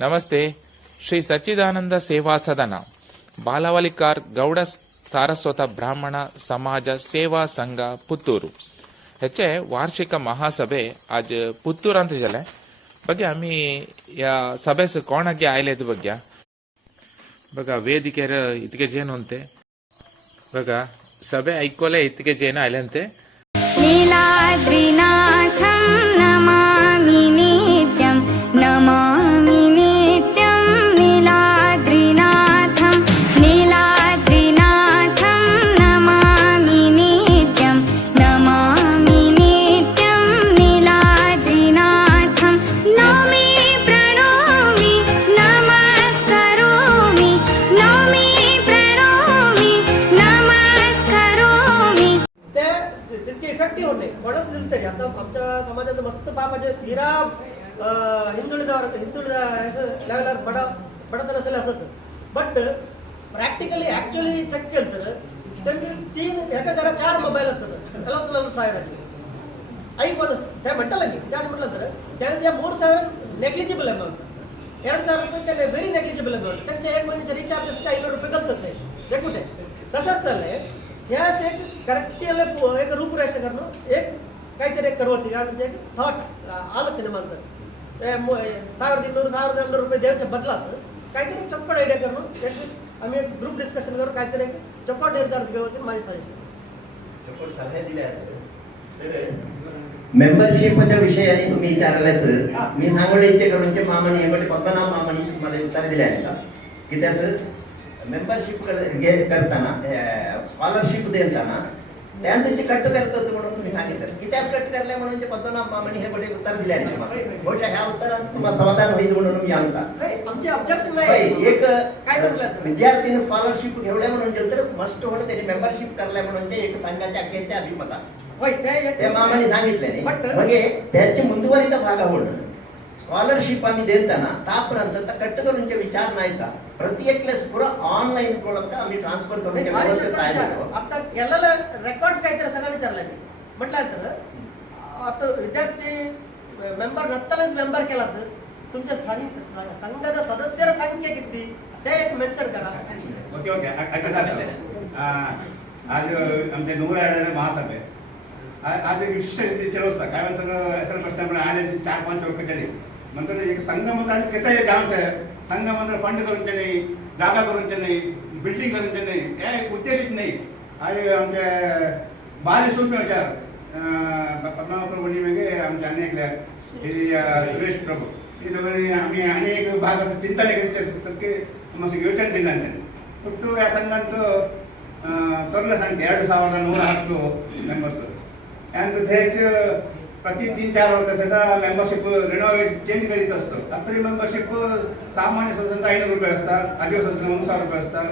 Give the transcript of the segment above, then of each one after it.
ನಮಸ್ತೆ ಶ್ರೀ ಸಚ್ಚಿದಾನಂದ ಸೇವಾ ಸದನ ಬಾಲವಲಿಕಾರ್ ಗೌಡ ಸಾರಸ್ವತ ಬ್ರಾಹ್ಮಣ ಸಮಾಜ ಸೇವಾ ಸಂಘ ಪುತ್ತೂರು ह्याचे वार्षिक महासभे आज पुत्तूर ಅಂತ झाले बघा आम्ही या सभेस कोणागे आयलेत बघ्या बघा ವೇದಿಕೆರ ಇತ್ತಿಗೆ ಜೇನು ಅಂತೆ बघा सभೆ ऐकोले इतिके ಜೇನು आयलेंते नीलाद्रिनाथं चार मोबाईल असतात. त्याला तुला सायराचे ಐಫೋನ್ त्या म्हटलं की त्या म्हटलं सर त्यांचे मोर सर नेग्लिजिबल अमाऊंट ಎರಡು सहा रुपये त्याने व्हेरी नेग्लिजिबल अमाऊंट त्यांच्या एक महिन्याचे रिचार्ज ऐंशी रुपये गलतच आहे ते कुठे? तसंच चाललंय. ह्याच एक करेक्टीला एक रूपरेषा करणं एक काहीतरी एक करवती. कारण म्हणजे एक थॉट आलं त्याने तर ಸಾವಿರದ ಇನ್ನೂರು ಸಾವಿರದ ಎಂಟುನೂರು ರೂಪಾಯಿ ದೇವच्या बदलास काहीतरी चप्पल आयडिया करणं. त्याची आम्ही एक ग्रुप डिस्कशन करून काहीतरी एक चप्पल निर्धार घेऊ माझी सजेशन सल्ला दिल्या तर मेंबरशिपच्या विषयाने तुम्ही विचारले सर मी सांगोले इच्छे करूनचे मामाने म्हणजे पद्मनाभ मामाने मला उत्तर दिले आहे का की त्याचं मेंबरशिप घे करताना स्कॉलरशिप देताना त्यानं त्यांची कट्ट करत होते म्हणून तुम्ही सांगितलं. इतिहास कट करल्या म्हणून पद्मनाभ मामाने हे बडे उत्तर दिले नाही गोष्ट ह्या उत्तरांचं तुम्हाला समाधान होईल म्हणून मी आमचा आमचे ऑब्जेक्शन नाही. एक काय म्हटलं विद्यार्थीने स्कॉलरशिप ठेवल्या म्हणून जे मस्ट होणं त्याने मेंबरशिप करल्या म्हणून ते एक संघाच्या अखेरच्या अभिमता. होय ते मामाने सांगितले नाही म्हणजे त्यांची मुंदुवारी तर भागा होणं ಸ್ಕಾಲರ್ಶಿಪ್ आम्ही देताना तापर्यंत तर कट्ट करूनचे विचार नाहीचा प्रति एकलेस पुरा ऑनलाईन प्रोडक्ट आम्ही ट्रान्सफर करण्याच्या माझे व्यवस्थेत शब्द विचार. आहे आता केलेलं रेकॉर्ड काहीतरी सगळं विचारलं मी म्हटलं तर आता विद्यार्थी मेंबर नसतानाच मेंबर केला तर तुमच्या संघ- संघाचा सदस्यर संख्या किती ते एक मेन्शन करा ओके ओके ऐका साहेब आ, आज आमचे नूर महासभे आ- आज एक विशिष्ट रीतीचे असतात काय म्हणतात असं प्रश्न आले चार पाच वर्ष केले नंतर एक संघ म्हणतात आणि कसं आहे डान्स आहे संघ म्हणतात फंड करूनचे नाही जागा करूनचे नाही बिल्डिंग करूनचे नाही हे एक उद्देशित नाही आणि आमचे बाल सूक्ष्म विचार पद्माव प्रभू वेगळे आमचे अनेक हे सुरेश प्रभू हे दोघांनी आम्ही अनेक भाग चिंतन केले ಮಸ್ತ್ ಯೋಚನೆ ದಿಲ್ಲಂತೆ ಒಟ್ಟು ಯಾ ಸಂಘಂತೂ ತೊರಲ ಸಂಖ್ಯೆ ಎರಡು ಸಾವಿರದ ನೂರ ಹತ್ತು ಮೆಂಬರ್ಸ್ आणि थेच प्रति तीन चार वर्ष सदा मेंबरशिप रिनोवेट चेंज करीत असतो. तरी मेंबरशिप सामान्य सदस्य ऐनूर रुपये असतात आदिवासी सदस्य नऊ सहा रुपये असतात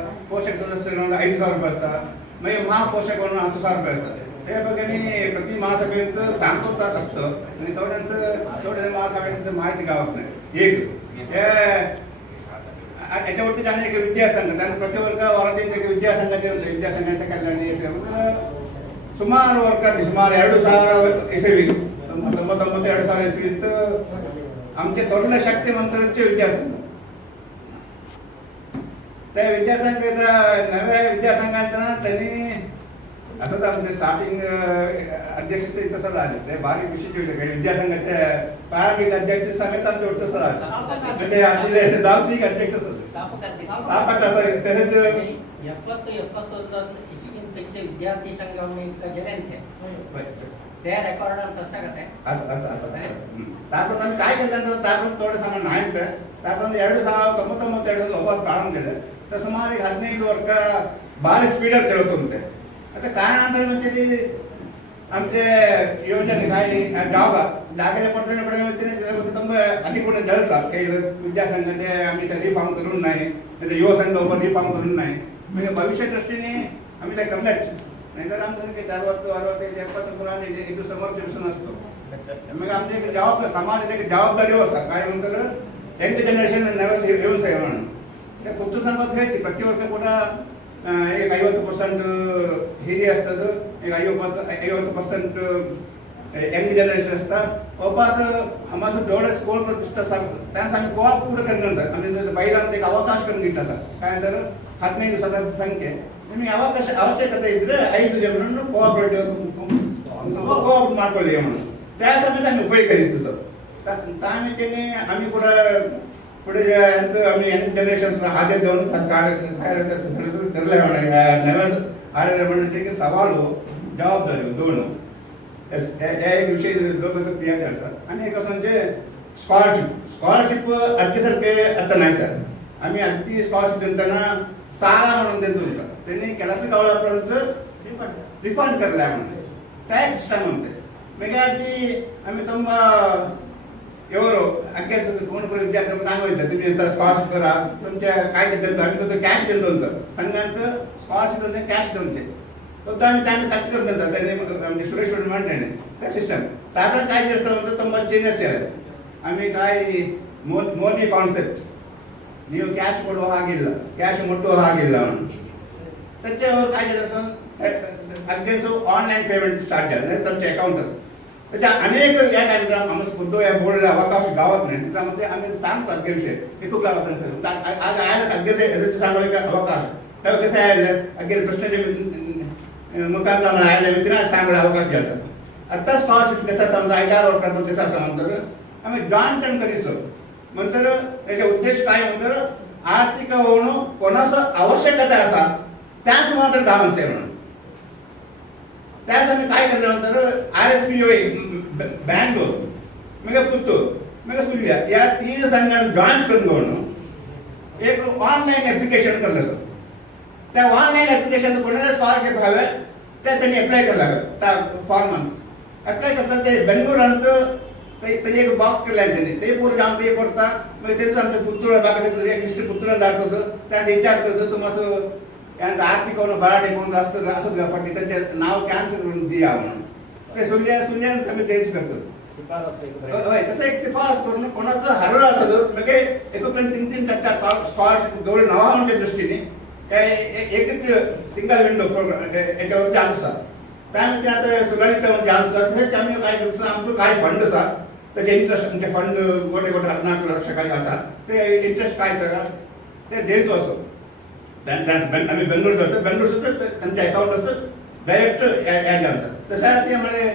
सदस्य म्हणून ಐದು सहा रुपये असतात. म्हणजे महापोषक म्हणून ಹತ್ತು सहा रुपये असतात. त्या मी प्रति महासभेत सांगतो जात असतं. आणि तेवढ्यांचं तेवढ्या महासभेचं माहिती गावात नाही. एक याच्यावरती जाणे एक विद्यासंघ आणि प्रतिवर्ग वरातील एक ವಿದ್ಯಾಸಂಘತೆ विद्यासंघाच्या ವಿದ್ಯಾಸಂಘ सुमार ಸುಮಾರು सुमार एरडू सहा ಸಾವಿರ ತೊಂಬತ್ತೊಂಬತ್ತು ಎರಡು ಸಾವಿರ ಎಸವಿತ್ತು आमचे थोरल्या शक्तिमंतरांचे विद्यासंघ त्या विद्यासंघाचा नव्या विद्यासंघांना त्यांनी असंच आमचे स्टार्टिंग अध्यक्ष तसं झाले ते भारी विशेष होते काही विद्यासंघाचे प्रारंभिक अध्यक्ष समेत आमचे होते तसं झालं म्हणजे आमचे दावतिक अध्यक्ष होते स्थापक असं तसेच ಎಪ್ಪತ್ತು ಎಪ್ಪತ್ತೊಂದು ಇಸ್ಕಿಂತ ವಿದ್ಯಾರ್ಥಿ ಸಂಘವನ್ನು ಜಯಂತಿ त्या रेकॉर्डात कसं कसं असं असं असं असं. हं. त्यापर्यंत आम्ही काय केलं त्यापर्यंत थोडं सामान नाही तर त्यापर्यंत ಎರಡು ಸಾವಿರ ತೊಂಬತ್ತೊಂಬತ್ತು ಎರಡು ಸಾವಿರದ ಒಂಬತ್ತು ಪ್ರಾರಂಭ तर ಸುಮಾರು ಈಗ ಹದಿನೈದು ವರ್ಷ ಭಾರಿ ಸ್ಪೀಡಲ್ಲಿ खेळत आता कारणांतर म्हणजे ती आमचे योजने काय जागा जागेच्या पटवण्याकडे वतीने ತುಂಬ अधिक जळसा काही विद्यासंघाचे आम्ही त्या रिफॉर्म करून नाही नाही युवा संघ पण रिफॉर्म करून नाही म्हणजे भविष्य दृष्टीने आम्ही त्या करण्याच नाहीतर आमचं अरवತ್ತು अरवत्तैद एप्पत्तु ಪುರಾಣ ಇದೆ. ಇದು ಸಮರ್ಪಿಸನ್ ಅಸ್ತು ನಮಗೆ ಆಮ್ಗೆ ಜವಾಬ್ದಾರಿ ಸಮಾಜಕ್ಕೆ ಜವಾಬ್ದಾರಿ ಹೊಸ काय म्हणतो ಜನರೇಷನ್ ನವಸ ವ್ಯವಸಾಯ ಮಾಡೋಣ. ಕುತ್ತು ಸಂಘದ ಹೇಳ್ತಿ, ಪ್ರತಿ ವರ್ಷ ಕೂಡ ಈಗ ಐವತ್ತು ಪರ್ಸೆಂಟ್ ಹಿರಿಯ ಅಸ್ತದ ಈಗ ಐವತ್ತು ಐವತ್ತು ಪರ್ಸೆಂಟ್ ಯಂಗ್ ಜನರೇಷನ್ असता वापस आम्हाला डोळे स्कोर प्रतिष्ठा सांग त्यांना आम्ही कोऑप कुठं करणार म्हणजे बैलांना एक अवकाश करून घेतला काय तर हदिनैದು ಸದಸ್ಯ ಸಂಖ್ಯೆ. ನಿಮಗೆ ಅವಕಾಶ ಅವಶ್ಯಕತೆ ಇದ್ರೆ ಐದು ಜನರನ್ನು ಕೋಆಪರೇಟಿವ್ ಕೋಆಪ್ ಮಾಡ್ಕೊಳ್ಳಿ म्हणून त्या समेत आम्ही उपयोगितो सर त्यामुळे त्यांनी आम्ही कुठं पुढे जे यांचं आम्ही यंग जनरेशन हातात देऊन ठरले नव्या आलेल्या म्हणजे सवालो जबाबदारी दोन या एक विषय दोन क्लिअर करतात आणि एक असं म्हणजे स्कॉलरशिप स्कॉलरशिप अगदीसारखे आता नाही सर आम्ही अगदी स्कॉलरशिप देताना सारा म्हणून देतो तुमका त्यांनी केलासली कावळ्यापर्यंत रिफंड करला म्हणते टॅक्स सिस्टम म्हणते ಮಿಗಾದಿ ಆಮೇಲೆ ತುಂಬ ಇವರು ಅಕ್ಕಿ ಕೊಂಡ್ಕೊಂಡು ವಿದ್ಯಾರ್ಥಿ ನಾಂಗ್ ಹೋಯ್ತಾ ತಿಮ್ಮಿ ಅಂತ करा तुमच्या काय दिलं आम्ही तो कॅश दिलं होतं संघांत स्कॉलरशिप म्हणजे कॅश दोनचे तो आम्ही त्यांना तक्क करत होता आमचे सुरेश म्हणून म्हणणे त्या सिस्टम तारण काय दिसतं ಅಂತ ತುಂಬ ಚೇಂಜಸ್ ಇದೆ मोदी कॉन्सेप्ट न्यू ಕಾನ್ಸೆಪ್ಟ್ ನೀವು ಕ್ಯಾಶ್ ಕೊಡುವ ಹಾಗಿಲ್ಲ मोटो ಮುಟ್ಟುವ ಹಾಗಿಲ್ಲ ಅವನು त्याच्यावर काय केलं असं? अगदी ऑनलाईन पेमेंट स्टार्ट झालं. नाही अकाउंट असं. त्याच्या अनेक या कार्यक्रम आम्ही खुद्द या बोर्डला अवकाश गावात नाही. त्यामध्ये म्हणजे आम्ही सांगतो अगदी विषय हे खूप गावात सर. आज आयला अगदी याचं सांगले का? अवकाश तर कसं आयले अगदी प्रश्नाचे मुकाबला म्हणून आयला तिला सांगला अवकाश घ्यायचा आता स्कॉलरशिप कसा समजा आयदार वर्कर कसा समजतो आम्ही जॉईंट टर्न सर नंतर त्याचे उद्देश काय? म्हणतात आर्थिक होणं कोणाचं आवश्यकता असा? त्याच मात्र गाव असे म्हणून. त्याच आम्ही काय करणार तर आर एस पी बँक मग पुतो मग सुर्या या तीन संघाने जॉईन करून एक ऑनलाईन ऍप्लिकेशन करलं त्या ऑनलाईन ऍप्लिकेशन कोणाला स्कॉलरशिप हवे त्या त्यांनी अप्लाय करायला हवं त्या फॉर्मान अप्लाय करतात ते बेंगलोरांचं त्यांनी एक बॉक्स केला आहे त्यांनी. ते पोरं जाऊन ते पडतात मग तेच आमचे पुत्र बाकीचे एक मिस्टर पुत्र दाखवतं त्यात विचारतं तुम्हाला यांचं आर्थिक बराटे कोण जास्त असत का पण त्यांचे नाव कॅन्सल करून द्या म्हणून. ते सूर्या सूर्या समिती तेच करतात. होय तसं एक शिफारस करून कोणाचं हरवलं असं एकूण तीन तीन चार चार गवळ दृष्टीने हे एकच सिंगल विंडो याच्यावर चान्स आता सुधारित म्हणजे असतात हे आम्ही काय करतो आमचं काय फंड त्याचे इंटरेस्ट म्हणजे फंड गोटे गोटे लक्ष काही असा ते इंटरेस्ट काय सगळं ते देतो असो. आम्ही बेंगलोर करतो. बेंगलोर सुद्धा त्यांच्या अकाउंट असतं. डायरेक्ट ॲड तसं आहे त्यामुळे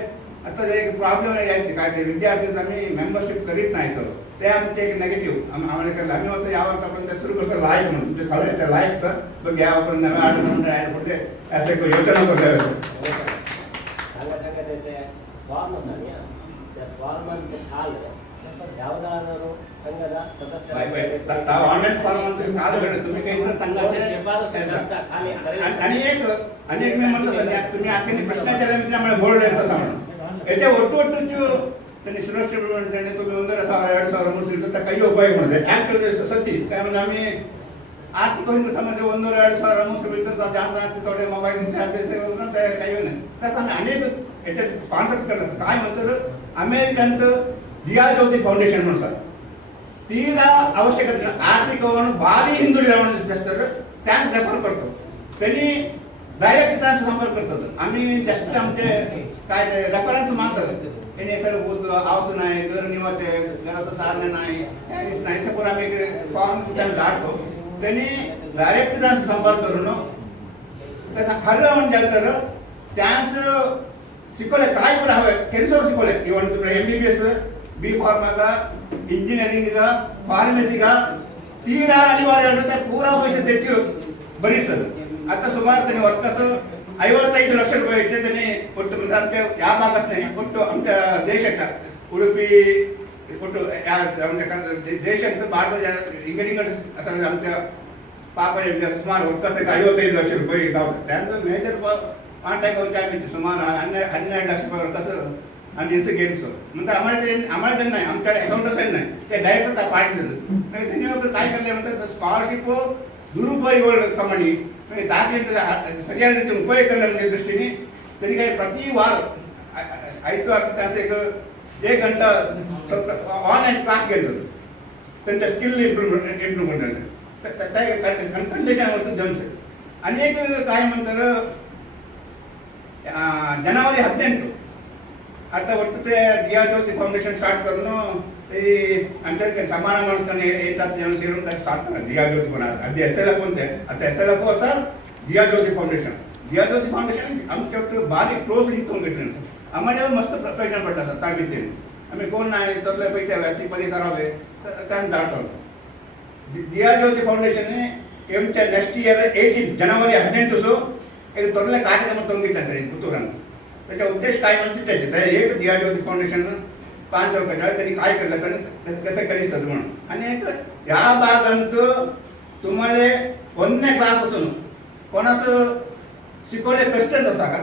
आता एक प्रॉब्लेम यायचे काय ते विद्यार्थीच आम्ही मेंबरशिप करीत नाही तर ते आमचे एक नेगेटिव्ह आम्हाला करलं आम्ही होतं यावर आपण ते सुरू करतो लाईक म्हणून. तुमचे सगळे त्या सर. बघ या आपण नव्या आठवण कुठे असं एक योजना करतो ಸಂಘ ಸಂಘದ ಫಾರ್ಮ್ ಸರಿ त्या ಫಾರ್ಮ್ ಅಂತ ಕಾಲ್ ಯಾವುದಾದರೂ ಸಂಘದ ताव ऑनलाईन फॉर्म काल वेळ तुम्ही काही इथं शिफारस सांगायचे करता खाली आणि आणि एक आणि एक मी म्हणतो सध्या तुम्ही आखिरी प्रश्नाच्या आम्हाला बोर्ड तसा म्हणून याच्या ಒಟ್ಟು ಒಟ್ಟು त्यांनी सुरक्षा त्यांनी तुम्ही ಒಂದರ ಸಾವಿರ ಎರಡು ಸಾವಿರ ಮೂರು तर काही उपाय म्हणजे ऍक्ट सती काय म्हणजे आम्ही आर्थिक समज ಒಂದೂವರೆ ಎರಡು ಸಾವಿರ ಮೂರು ಬಿಡ್ತಾರೆ जास्त जास्त थोडे मोबाईल चार्जेस काही नाही तसं आम्ही अनेक याच्यात कॉन्सेप्ट करत काय म्हणतात अमेरिकनचं जिया ज्योती फाउंडेशन म्हणतात ತೀರಾ ಅವಶ್ಯಕತೆ ಆರ್ಥಿಕವನ್ನು ಭಾರಿ ಹಿಂದುಳಿದವನು असतात त्यांस रेफर करतो त्यांनी डायरेक्ट त्यांचा संपर्क करतात आम्ही जास्त आमचे काय ते रेफरन्स मानतात त्यांनी सर आवस नाही घर निवास आहे घराचं साधन नाही काहीच नाही सपोज आम्ही फॉर्म त्यांना दाखवतो त्यांनी डायरेक्ट त्यांचा संपर्क करून त्याचा खरं म्हणजे तर त्यांच शिकवलं काय पण हवं केन्सवर शिकवलंय इव्हन तुम्ही एम ಬಿ ಫಾರ್ಮಾಗ ಇಂಜಿನಿಯರಿಂಗ್ ಫಾರ್ಮಸಿಗ ತೀರಾ ಅನಿವಾರ್ಯ ಆಗುತ್ತೆ ಪೂರಾ ಭವಿಷ್ಯದ ಹೆಚ್ಚು ಸರ್ ಅಂತ ಸುಮಾರು ತನಿ ವರ್ಕರ್ಸ್ ಐವತ್ತೈದು ಲಕ್ಷ ರೂಪಾಯಿ ಇಟ್ಟಿದ್ದೇನೆ ಕೊಟ್ಟು ಅಂತ ಯಾವ ಭಾಗಸ್ತೇನೆ ಕೊಟ್ಟು ಅಂತ ದೇಶಕ್ಕೆ, ಉಡುಪಿ, ಕೊಟ್ಟು ದೇಶ ಅಂತ ಭಾರತ ಇಂಜಿನಿಯರಿಂಗ್ ಅಂತ ಪಾಪ ಸುಮಾರು ಒಕ್ಕತ್ತಕ್ಕೆ ಐವತ್ತೈದು ಲಕ್ಷ ರೂಪಾಯಿ ಇದಾಗುತ್ತೆ. ಅಂದ್ರೆ ಮೇಜರ್ ಕಾಂಟ್ಯಾಕ್ಟ್ ಒಂದು ಸುಮಾರು ಹನ್ನೆರಡು ಹನ್ನೆರಡು ಲಕ್ಷ ರೂಪಾಯಿ ವರ್ಕರ್ಸ್ आम्ही आमचे गेल्स म्हणतात आम्हाला ते आम्हाला त्यांना नाही आमच्या अकाउंट असेल नाही त्या डायरेक्ट पार्टी देतात त्यांनी काय करले म्हणतात स्कॉलरशिप दुरुपयोग कमानी म्हणजे दाखले सगळ्या उपयोग करणार करण्याच्या दृष्टीने. त्यांनी काय प्रतिवार ऐकतो आता त्यांचं एक एक घंटा ऑनलाईन क्लास घेतो त्यांच्या स्किल इम्प्रुवमेंट इम्प्रूव्हमेंट झालं त्या कन्सल्टेशनवरती जाऊन आणि एक काय म्हणतात जानेवारी हद्नेंटू आता वाटतं ते दिया ज्योती फाउंडेशन स्टार्ट करून ते आमच्या समान माणसाने येतात जण सेरून ते स्टार्ट करा दिया ज्योती पण आधी एस एल एफ कोणते आता एस एल एफ असा दिया ज्योती फाउंडेशन दिया ज्योती फाउंडेशन आमच्या बारीक क्लोज लिहितो घेतले आम्हाला मस्त प्रयोजन पडला सर तामिते आम्ही कोण नाही तर पैसे हवे ती पैसे करावे तर त्यांनी दाखवलं ದಿಯಾ ಜ್ಯೋತಿ ಫೌಂಡೇಶನ್ ಎಂಚ ನೆಕ್ಸ್ಟ್ ಇಯರ್ ಏಯ್ಟೀನ್ ಜನವರಿ ಹದಿನೆಂಟು ಸು ಇದು ತೊಡಲೆ ಕಾರ್ಯಕ್ರಮ ತೊಂದಿಟ್ಟ ಸರ್ ಇದು ಪುತ್ತೂರನ್ನು त्याचा उद्देश काय म्हणजे त्याचे तर एक डीआरडीओ फाउंडेशन पाच चौकाच्या त्यांनी काय केलं असं कसं करीत म्हणून. आणि ह्या भागांत तुम्हाला कोणते क्लास असून कोणास शिकवले कष्टच असा का?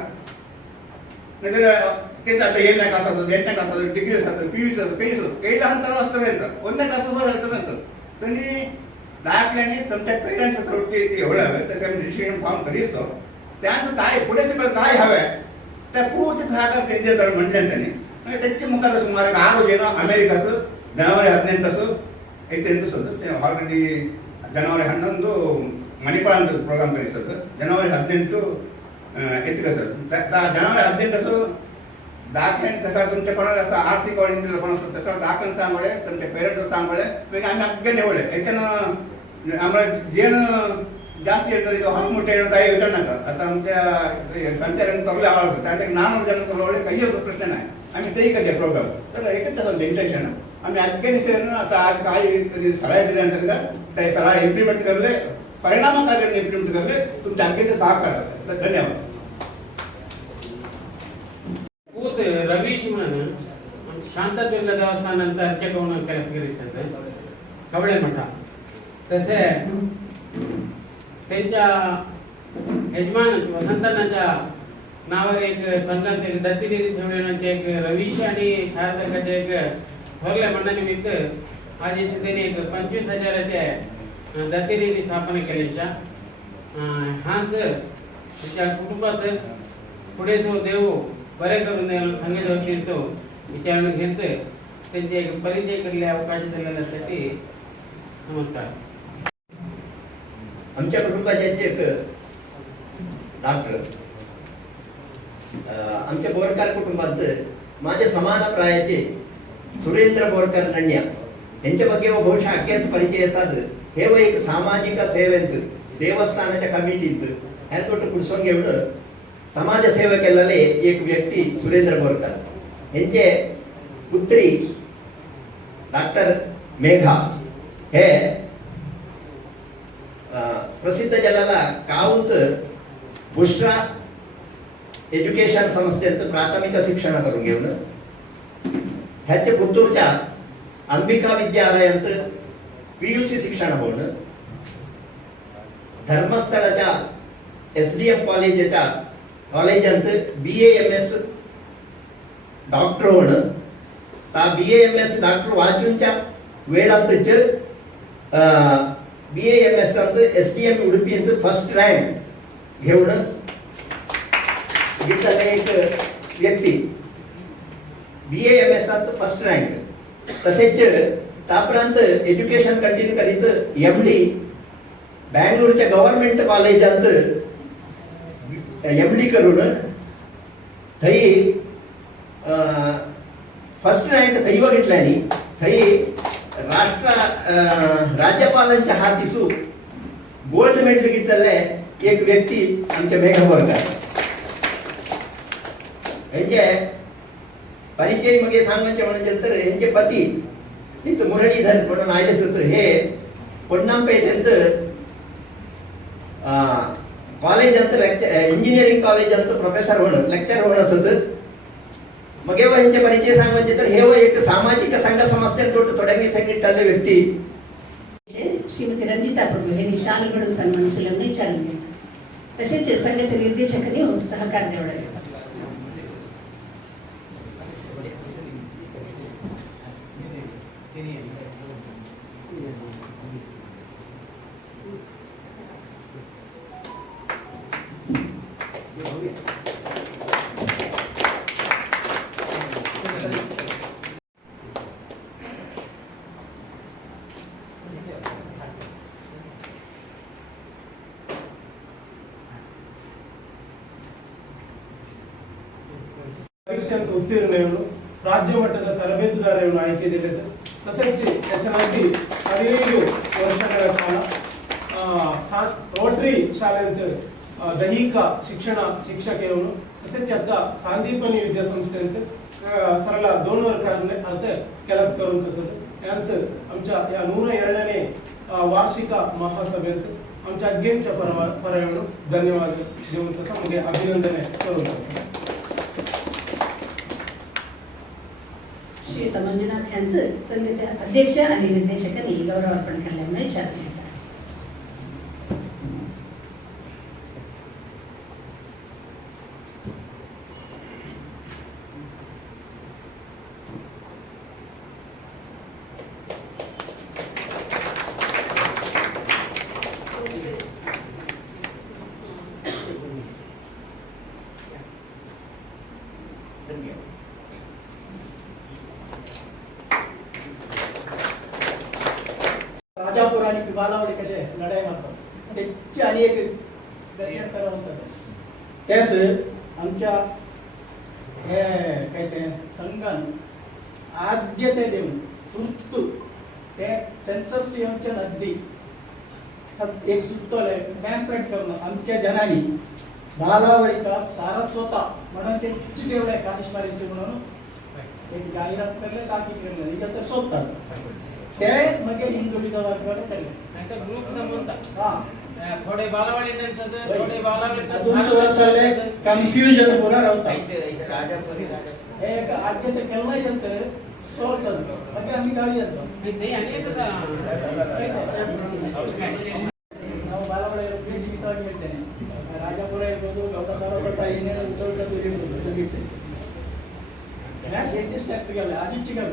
नाहीतर तेच आता एडण्या क्लास असतो एडण्या क्लास असतो डिग्री असतात पी वीस असतात काही असतात काही अंतर असतं येतात कोणत्या क्लासवर असतं नंतर त्यांनी दाखल्याने त्यांच्या पेरेंट्स असं एवढं हवं तसं रिस्ट्रिक्शन फॉर्म करीत त्याचं काय पुढे सगळं काय हवं? ಪೂರ್ತಿ ಸಹಕಾರ ತೆಗೆದಿರ್ತಾರೆ ಮಂಡ್ಯಂತಾನೆ ಹೆಚ್ಚು ಮುಖದ ಸುಮಾರು ಆರು ಜನ ಅಮೆರಿಕಸು ಜನವರಿ ಹದಿನೆಂಟು ಐತೆಂಟು ಆಲ್ರೆಡಿ ಜನವರಿ ಹನ್ನೊಂದು ಮಣಿಪಾಲ್ ಪ್ರೋಗ್ರಾಮ್ ಕರೆಸದ್ದು ಜನವರಿ ಹದಿನೆಂಟು ಎತ್ತಿಕಸದು ಜನವರಿ ಹದಿನೆಂಟು ದಾಖಲೆ ತಸ ತುಮचे कोणाला आर्थिक वाढीने कोणास तसं दाखले सांगळे तुमचे पेरेंट्स सांगळे म्हणजे आम्ही अग्गने होळे याच्यानं आम्हाला जेण जास्त येतं तो हम मोठे येणं काही योजना नका आता आमच्या संचालन तबले आवडतं त्यात एक नानूर जण सगळे काही होतो प्रश्न नाही आम्ही तेही कधी प्रोग्राम तर एकच तसं इंटेन्शन आम्ही अग्गे निसेन आता आज काही कधी सलाह दिल्यानंतर का ते सलाह इम्प्लिमेंट करले परिणामकारक इम्प्लिमेंट करले तुमच्या अग्गेचे सहकार तर धन्यवाद ಕೂತ್ ರವೀಶ್ म्हणून शांतदुर्ग देवस्थानांचा अर्चक म्हणून ಕೆಲಸ करीत कवळे मठ तसे त्यांच्या यजमान वसंतांच्या नावावर एक संघात एक दत्तगिरी ठेवण्याचे एक रवीश आणि शारदकाचे एक थोरल्या मंडळानिमित्त आज इथे त्यांनी एक पंचवीस हजाराच्या दत्तगिरी स्थापना केल्याच्या हाच त्याच्या कुटुंबास पुढे जो देव बरे करून द्यायला सांगितलं होते तो विचारणा घेत त्यांचे एक परिचय करले अवकाश दिलेल्यासाठी नमस्कार आमच्या कुटुंबाचे एक डॉक्टर आमच्या बोरकार कुटुंबात माझे समान प्रायाचे ಸುರೇಂದ್ರ ಬೋರ್ಕರ್ ನಣ್ಯ यांच्या ಬಗ್ಗೆ ಬಹುಶಃ ಅತ್ಯಂತ ಪರಿಚಯ ಅಸಾದ हे एक सामाजिक सेवेंत देवस्थानाच्या कमिटीत ह्या तोट कुडसोन घेऊन समाज सेवा केलेले एक व्यक्ती सुरेंद्र बोरकर यांचे पुत्री डॉक्टर मेघा हे अं, प्रसिद्ध जनाला काउंत बुष्ट्रा एज्युकेशन संस्थेत प्राथमिक शिक्षण करून घेऊन ह्याचे पुतूरच्या अंबिका विद्यालयात पीयूसी शिक्षण होऊन धर्मस्थळाच्या एस डी एम कॉलेजच्या कॉलेजांत B A M S doctor होणं ता B A M S doctor वाचूनच्या वेळातच B M S S D M उडुपीत first rank घेऊन घेतलेला एक व्यक्ती. B A M S first rank तसेच तापरांत एज्युकेशन कंटिन्यू करीत एम डी बँगलोरच्या गव्हर्नमेंट कॉलेजांत एम डी करून थंय फर्स्ट रँक थंय घेतल्यानी थंय राष्ट्र अं, राज्यपालांच्या हातीसू गोल्ड मेडल घेतलेले एक व्यक्ती आमच्या मेघा बोरकर यांचे परिचय मग सांगायचे म्हणजे तर यांचे पती इथं मुरलीधर म्हणून आले होत हे पोन्नामपेठेंत कॉलेजांत लेक्चर इंजिनिअरिंग कॉलेजांत प्रोफेसर होणं लेक्चर होणं असत मग हेव्हा ಹೊಗೆ ವಹಿಂಚ ಪರಿಚಯ ಸಾಮಾಜಿಕ ಹೇವ ಏಕ ಸಾಮಾಜಿಕ ಸಂಘ ಸಂಸ್ಥೆ ತೊಟ್ಟು ತೊಡಗಿಸಂಗಿಟ್ಟಲ್ಲಿ ವ್ಯಕ್ತಿ ಶ್ರೀಮತಿ ರಂಜಿತಾ ಪ್ರಭು ಹೇಳಿ ಶಾಲುಗಳು ಸನ್ಮಾನಿಸಲನ್ನೇ ಚಾಲನೆ तसेच संघाचे निर्देशकने सहकार निवडले Yeah. ಶಿಕ್ಷಕ ಉತ್ತೀರ್ಣೆಯನ್ನು ರಾಜ್ಯ ಮಟ್ಟದ ತರಬೇತುದಾರರನ್ನು ಆಯ್ಕೆ ಜಿಲ್ಲೆ ಸಸಚ್ಚಿ ಹೆಸರಾಗಿ ಹದಿನೈದು ವರ್ಷಗಳ ಕಾಲ ರೋಟ್ರಿ ಶಾಲೆ ದೈಹಿಕ ಶಿಕ್ಷಣ ಶಿಕ್ಷಕಿಯನ್ನು ಅದ್ದ ಸಾಂದೀಪನಿ ವಿದ್ಯಾಸಂಸ್ಥೆ ಅಂತ ಸರಳ ದೋನ್ವರ್ ಕಾರ್ಲೆ ಅದ ಕೆಲಸ ಕರುವಂಥದ್ದು ಯಾಂತ್ ಅಂಚ ಯಾ, ನೂರ ಎರಡನೇ ವಾರ್ಷಿಕ ಮಹಾಸಭೆ ಅಂತ ಅಂಚ ಅಗ್ಗೆಂಚ ಪರವ ಪರಗಳು ಧನ್ಯವಾದ. ದೇವಂತ ಸಮಗೆ ಅಭಿನಂದನೆ. ಕರುವಂಥದ್ದು श्री तमंजुनाथ यांचं संघाच्या अध्यक्ष आणि निर्देशकांनी गौरव अर्पण केल्यामुळे चालू आहे. राजापूर आणि बालावडी कसे लढाई मारतात त्याची आणि एक. त्यास आमच्या हे काय ते संघान आद्य ते देऊन सुस्तू ते सेन्सस येवच्या नदी एक सुचतले कॅम्पेन करणं आमच्या जनानी दादा वैका सारा स्वतः म्हणून ते किती देवळे कानिशमारीचे म्हणून. एक जाहिरात करले ताकी करले इथं तर सोडतात ते मग हिंदू विधवाकडे केले. नाहीतर ग्रुप संबंधात हां. थोडे बालावाडी त्यांचं थोडे बालावाडी अजून सुरसले कन्फ्युजन पुरा रावता हे एक आद्यते केलंय त्यांचं सोडतात मग आम्ही गाडी येतो ते अनेक ನಾವು ಬಾಲವಾಡ ಬೇಸಿಗೆ ಇರ್ತೇನೆ ರಾಜಪುರ ಇರ್ಬೋದು ಗೌಡ ಸರಸ್ವತ ಇನ್ನೇನು ಉತ್ತರದ ಇರ್ಬೋದು गॅस एकच टॅक्टर गेला आधीच चिकल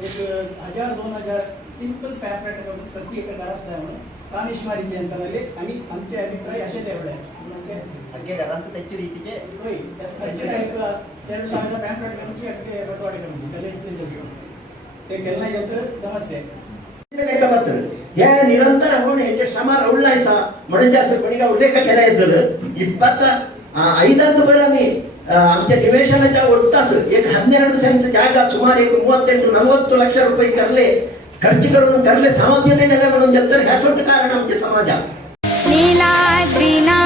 एक हजार दोन हजार सिंपल पॅम्पलेट करून प्रति एका घरात तानिशमारीचे अंतराले आणि आमचे अभिप्राय असे तेवढे आहे. म्हणजे ಪ್ರಾಣೇಶ್ವರಿಗೆ ಅಂತನಲ್ಲಿ ಅನಿ ಅಂತ್ಯ ಅಭಿಪ್ರಾಯ ಅಶತೆ ಅವಳೆ ಎರಡು ಸಾವಿರ ಬ್ಯಾಂಕ್ ಅದಕ್ಕೆ ಬಟವಾಡಿಗಳು ಸಮಸ್ಯೆ. ನಿರಂತರ ಹೋಣ ಹೆಜ್ಜೆ ಶ್ರಮ ಉಳ್ಳಾಯಿಸ ಮೊಣಜಾಸ್ತಿ ಬಳಿಗ ಉಲ್ಲೇಖ ಕೆಲ ಇದ್ದದು ಇಪ್ಪತ್ತ ಐದಂದು ಬರಮಿ आमच्या निवेशनाच्या ओळखताच एक हन्नेरडू सेन्स जागा सुमारे एक नव्वत्तेंटू नव्वत्तु लक्ष रुपये ಖರ್ಚುಗಳನ್ನು ತರಲೆ ಸಾಮರ್ಥ್ಯತೆ ನೆಲೆ ಬರೋದು ಎಂದರೆ ಅಷ್ಟೊಂದು ಕಾರಣ ನಮಗೆ ಸಮಾಜ ನೀಲಾದ್ರಿನಾ